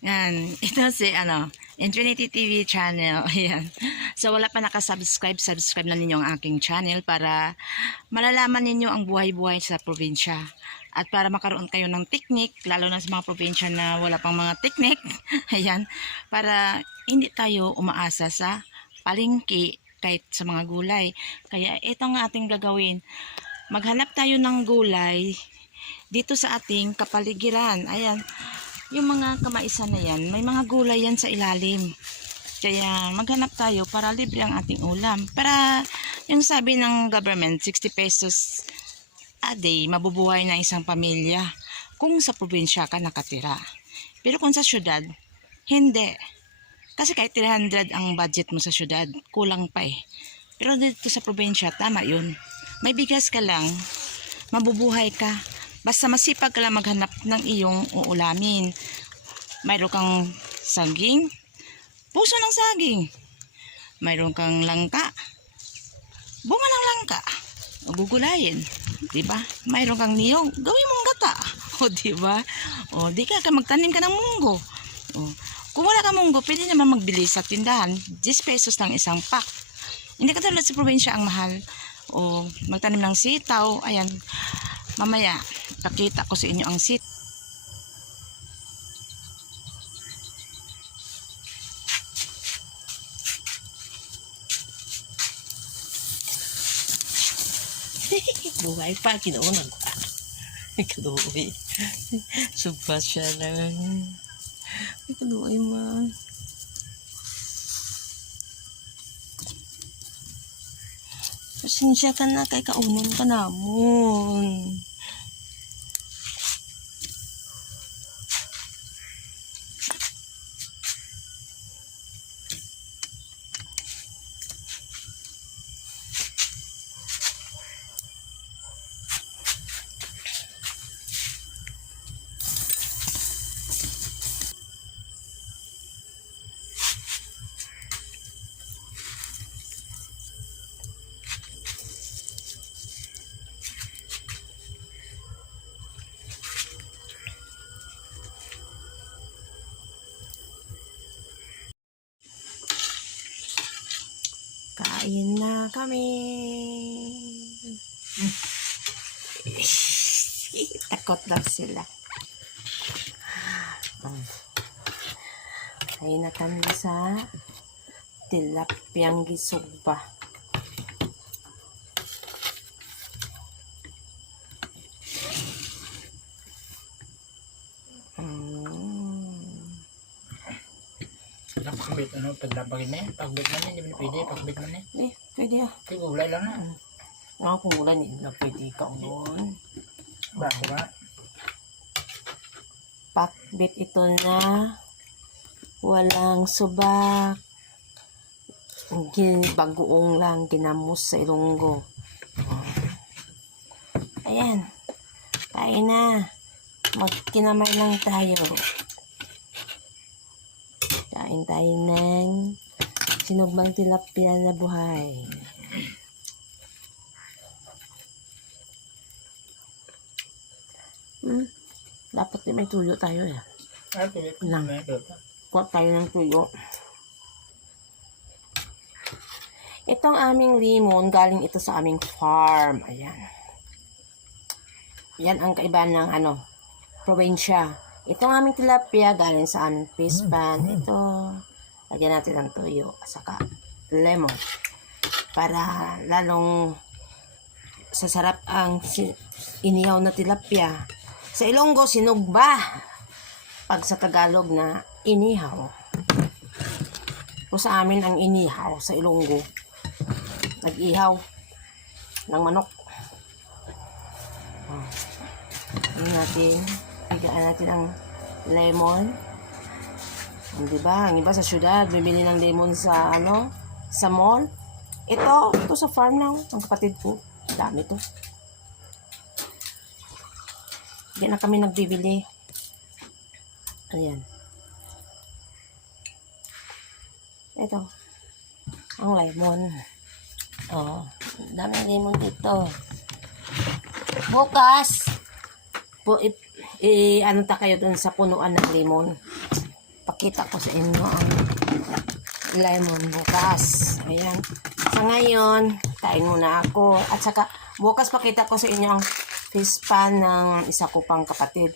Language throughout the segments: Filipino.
Yan. Ito si, ano, Infinity TV channel. Ayan. So, wala pa nakasubscribe, subscribe na ninyo ang aking channel para malalaman ninyo ang buhay-buhay sa probinsya. At para makaroon kayo ng teknik, lalo na sa mga probinsya na wala pang mga teknik, ayan, para hindi tayo umaasa sa palengke kahit sa mga gulay. Kaya ito ang ating gagawin. Maghanap tayo ng gulay dito sa ating kapaligiran. Ayan, yung mga kamaisan na yan, may mga gulay yan sa ilalim. Kaya maghanap tayo para libre ang ating ulam. Para yung sabi ng government, 60 pesos a day, mabubuhay na isang pamilya kung sa probinsya ka nakatira. Pero kung sa syudad, hindi. Kasi kahit 300 ang budget mo sa syudad, kulang pa eh. Pero dito sa probinsya, tama yun. May bigas ka lang, mabubuhay ka. Basta masipag ka lang maghanap ng iyong uulamin. Mayroon kang saging, puso ng saging. Mayroon kang langka, bunga ng langka. O gugulayin, 'di ba? Mayroon kang niyog, gawin mong gata. O 'di ba? O di ka ka magtanim ka ng munggo. O, kung wala ka munggo, pwede naman magbili sa tindahan. 10 pesos lang isang pack. Hindi ka tulad sa probinsya ang mahal. O magtanim ng sitaw, ayan. Mamaya, pakita ko sa inyo ang sit. Buhay pa, kinuunag ko. Kaduwi. Subas siya lang. Kaduwi man. Pasensya ka na kay kaunon ka namon. Kain na kami. Takot daw sila. Kain na kami sa tilapyang gisugba. Mm. Pagbit, ano, paglabagin na eh. Pagbit na eh, hindi pwede, pagbit na eh. Eh, pwede ah. Kaya gulay lang na. Mga kumulan eh, na pwede ka noon. Bako ba? Pakbit ito na walang subak. Bagoong lang ginamos sa ilonggo. Ayan. Kain na. Magkinamay lang tayo. Kain tayo ng sinugbang tilapia na buhay. Hmm. Dapat din may tuyo tayo eh. Ay, ko Lang. Kuha tayo ng tuyo. Itong aming limon, galing ito sa aming farm. Ayan. Yan ang kaibahan ng ano, probinsya. Itong aming tilapia, galing sa aming fish pan. Ito, lagyan natin ng tuyo. Saka lemon. Para lalong sasarap ang inihaw na tilapia. Sa Ilonggo, sinugba. Pag sa Tagalog na inihaw. O sa amin ang inihaw sa Ilonggo. Nag-ihaw ng manok. Oh. Yun natin. Bigaan natin ang lemon. Oh, di ba? Ang iba sa syudad, bibili ng lemon sa ano, sa mall. Ito, ito sa farm lang, ang kapatid ko. Dami to. Hindi na kami nagbibili. Ayan. Ito. Ang lemon. Oh, dami lemon dito. Bukas, po, i- ano ta kayo dun sa punuan ng lemon. pakita ko sa inyo ang lemon bukas. Ayan. Sa ngayon, kain muna ako. At saka, bukas pakita ko sa inyo ang fish pan ng isa ko pang kapatid.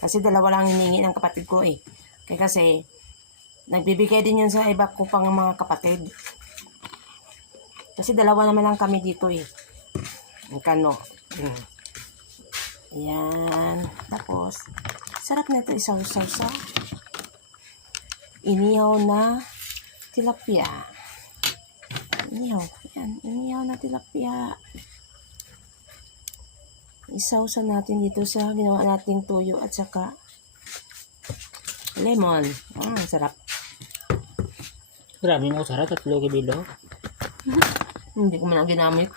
Kasi dalawa lang hiningi ng kapatid ko eh. Kaya kasi, nagbibigay din yun sa iba ko pang mga kapatid. Kasi dalawa naman lang kami dito eh. Ang kano. Hmm. Ayan. Tapos, sarap na ito isaw-saw sa inihaw na tilapia. Inihaw. Ayan. Inihaw na tilapia. Isawsa natin dito sa ginawa nating tuyo at saka lemon. Ah, sarap. Grabe mo sarap, tatlo kibilo. Hindi ko man ginamit.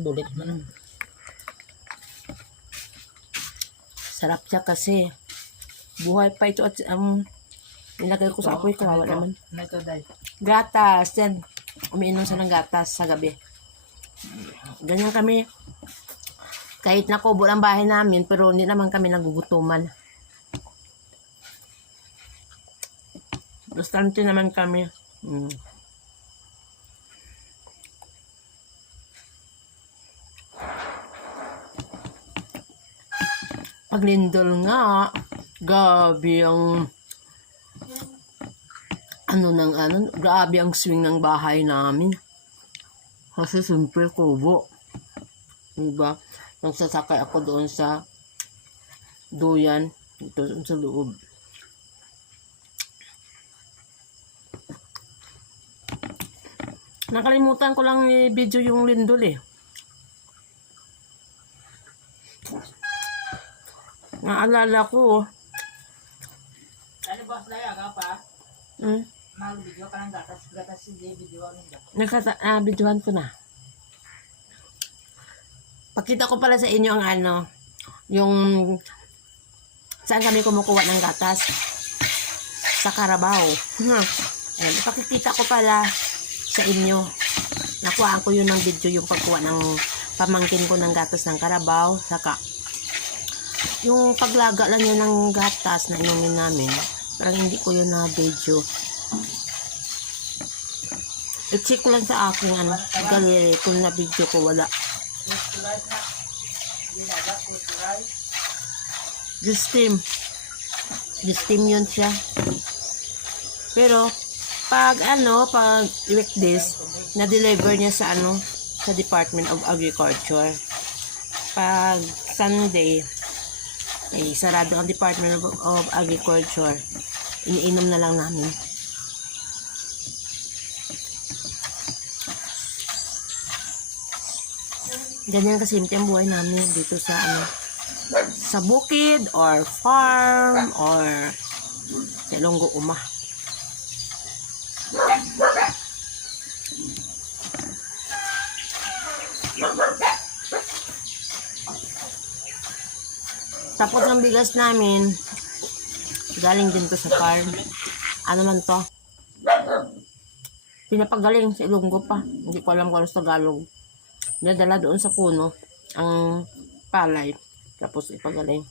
Ang bulit man. Sarap siya kasi. Buhay pa ito at um, nilagay ko sa apoy. Kawawa naman. Ito? Gatas. Yan. Umiinom siya ng gatas sa gabi. Ganyan kami. Kahit nakubo ang bahay namin, pero hindi naman kami nagugutuman. Bastante naman kami. Mm. Paglindol nga, gabi ang ano nang ano, grabe ang swing ng bahay namin. Kasi simple kubo. Diba? Nagsasakay ako doon sa duyan, dito sa loob. Nakalimutan ko lang i-video yung lindol eh. Naalala ko. Ano boss, Day? Aga pa? Hmm? Mag-video ka ng gatas. Gatas hindi, video nila. Nakasa, ah, videohan ko na. Pakita ko pala sa inyo ang ano, yung saan kami kumukuha ng gatas. Sa Carabao. Hmm. Ayan, pakikita ko pala sa inyo. Nakuhaan ko yun ng video yung pagkuha ng pamangkin ko ng gatas ng Carabao. Saka, yung paglaga lang yun ng gatas na inumin namin, parang hindi ko yun na video. I-check ko lang sa aking ano, gallery kung na video ko wala. Steam. Steam yun siya. Pero, pag ano, pag weekdays, na-deliver niya sa ano, sa Department of Agriculture. Pag Sunday, eh, sarado ang Department of, Agriculture. Iniinom na lang namin. Ganyan kasimple ang buhay namin dito sa ano sa bukid or farm or sa Ilonggo Uma. Tapos ng bigas namin, galing din to sa farm. Ano man to? Pinapagaling sa Ilonggo pa. Hindi ko alam kung ano sa Tagalog. Nadala doon sa kuno ang palay. Tapos ipagaling.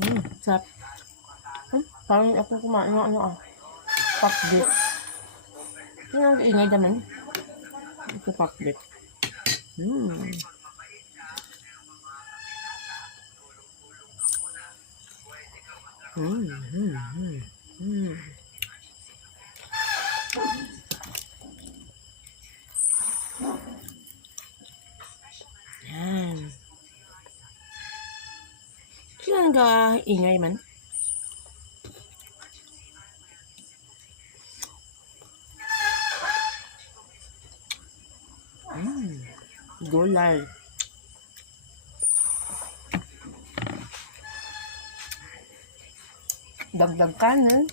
Hmm, sarap. Hmm, parang ako kumain ng ano ah. Pakbit. Ano ang ingay naman? Ito pakbit. Hmm. Hmm, hmm, hmm, hmm. Yan. Sino ang ingay man? Mm. Gulay. Dagdag kanin.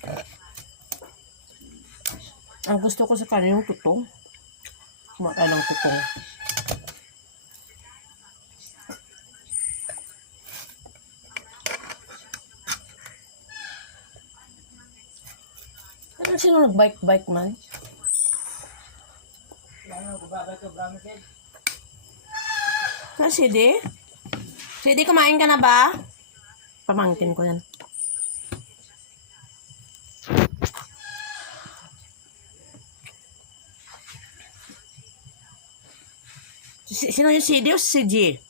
Ang gusto ko sa kanin yung tutong. Kumakain ng tutong. Man sino nag-bike-bike man? Di? Si Di, kumain ka na ba? Pamangkin ko yan. Si- Sino yung Di o si G?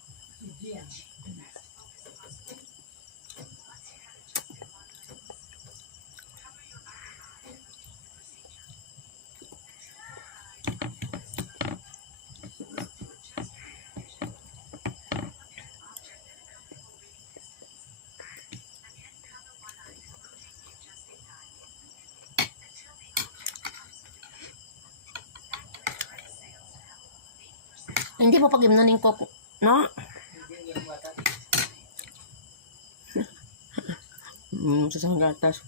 Hindi mo pag-imnan ng kok, no? Mm, sa sanggatas.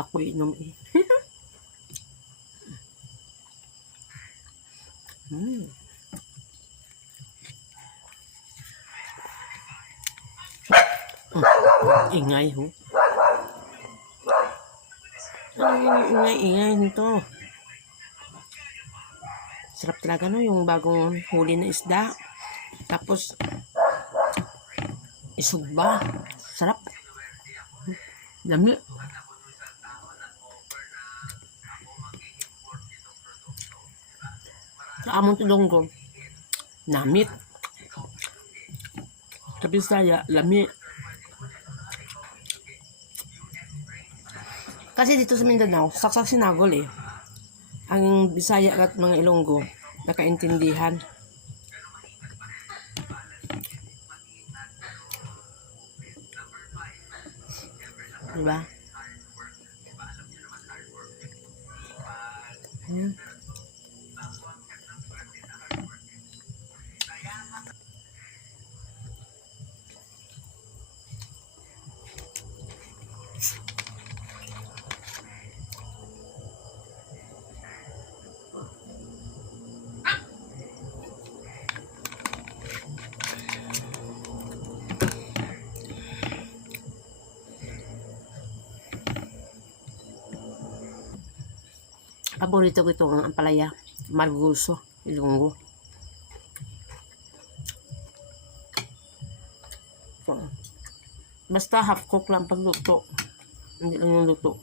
Ako inom eh. mm. Mm, Ingay ho. Ano yung ingay-ingay nito? Sarap talaga no, yung bagong huli na isda. Tapos, isugba. Sarap. Dami. Sa among tulonggo, namit. Sa Bisaya, lami. Kasi dito sa Mindanao, saksak sinagol eh ang Bisaya at mga Ilonggo nakaintindihan. Diba? Ayan. Paborito ko ito ang ampalaya. Marguso. Ilonggo. So, basta half cook lang pagluto. Hindi lang yung luto.